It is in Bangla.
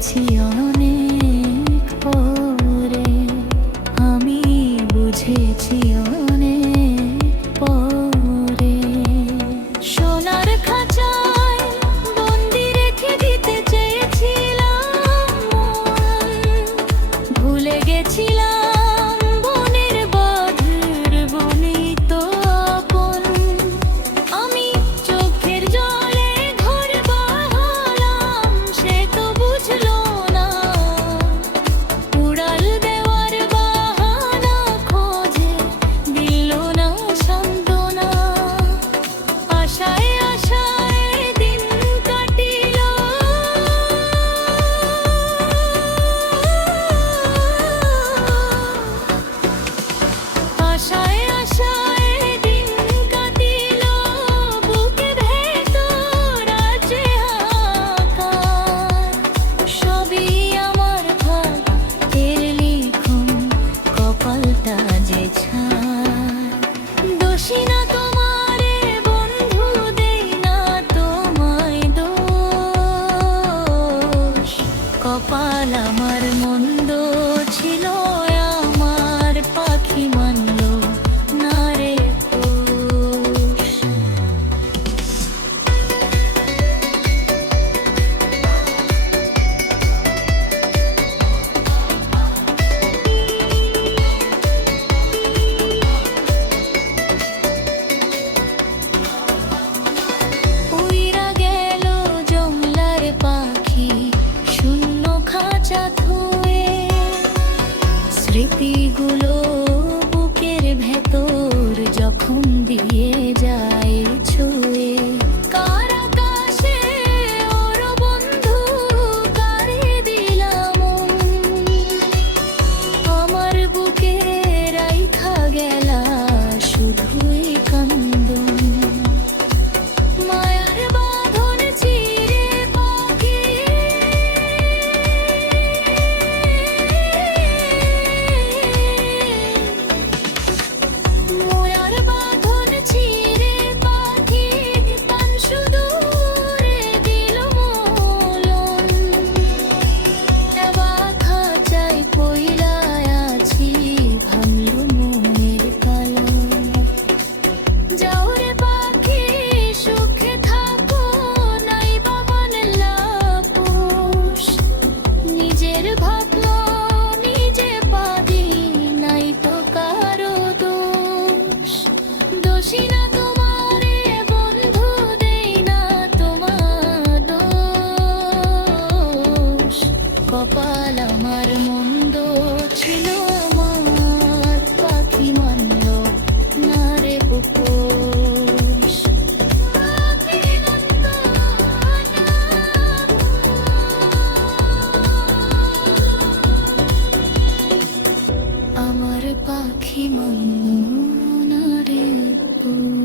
বুঝেছি অনেক পরে, আমি বুঝেছি অনেক পরে। সোনার খাঁচায় বন্দি রেখে দিতে চেয়েছিলাম মন, ভুলে গেছিলাম বনের বাঁধের বনিত আপন। আমি চোখের জলে ঘর বানালাম, সে তো বুঝলো না। উড়াল দেওয়ার বাহানা খোঁজে, দিল না সান্ত্বনা। আশায় আশায় দিন কাটিল, আশায় আশায় দিন কাটিল, বুকের ভেতর আছে হাহাকার। সবই আমার ভাগ্যের লিখন, কপালটা যে ছাড়। দোষী না তোমারে বন্ধু, দেই না তোমায় দোষ। কপাল আমার মন্দ ছিল, আমার পাখি মানল না রে পোষ। উইরা গেল জংলার পাখি, শূন্য খাঁচা থুয়ে। স্মৃতিগুলো বুকের ভেতর জখম দিয়ে যায় ছুঁয়ে। কার আকাশে ওর বন্ধু, কারে দিলাম আমার বুকে রাইখা গেলা শুধুই কান্দন। মায়ার বাঁধন চিরে পাখি, মায়ার বাঁধন চিরে পাখি, পান সুদূরে দিল মলন। দেওয়া খাঁচায় পইলা আছি, ভাঙল মনের কালন। যাও রে পাখি সুখে থাকো, নাই বা মানলা পোষ। নিজের ভাবলো নিজে পারি, নাই তো কারো দোষ। দোষী না তোমারে বন্ধু, দেই না তোমার দোষ। কপাল আমার মন্দ ছিল, আমার পাখি মানল না রে পোষ। পাখি মানল না, আমার পাখি মানল না রে পোষ।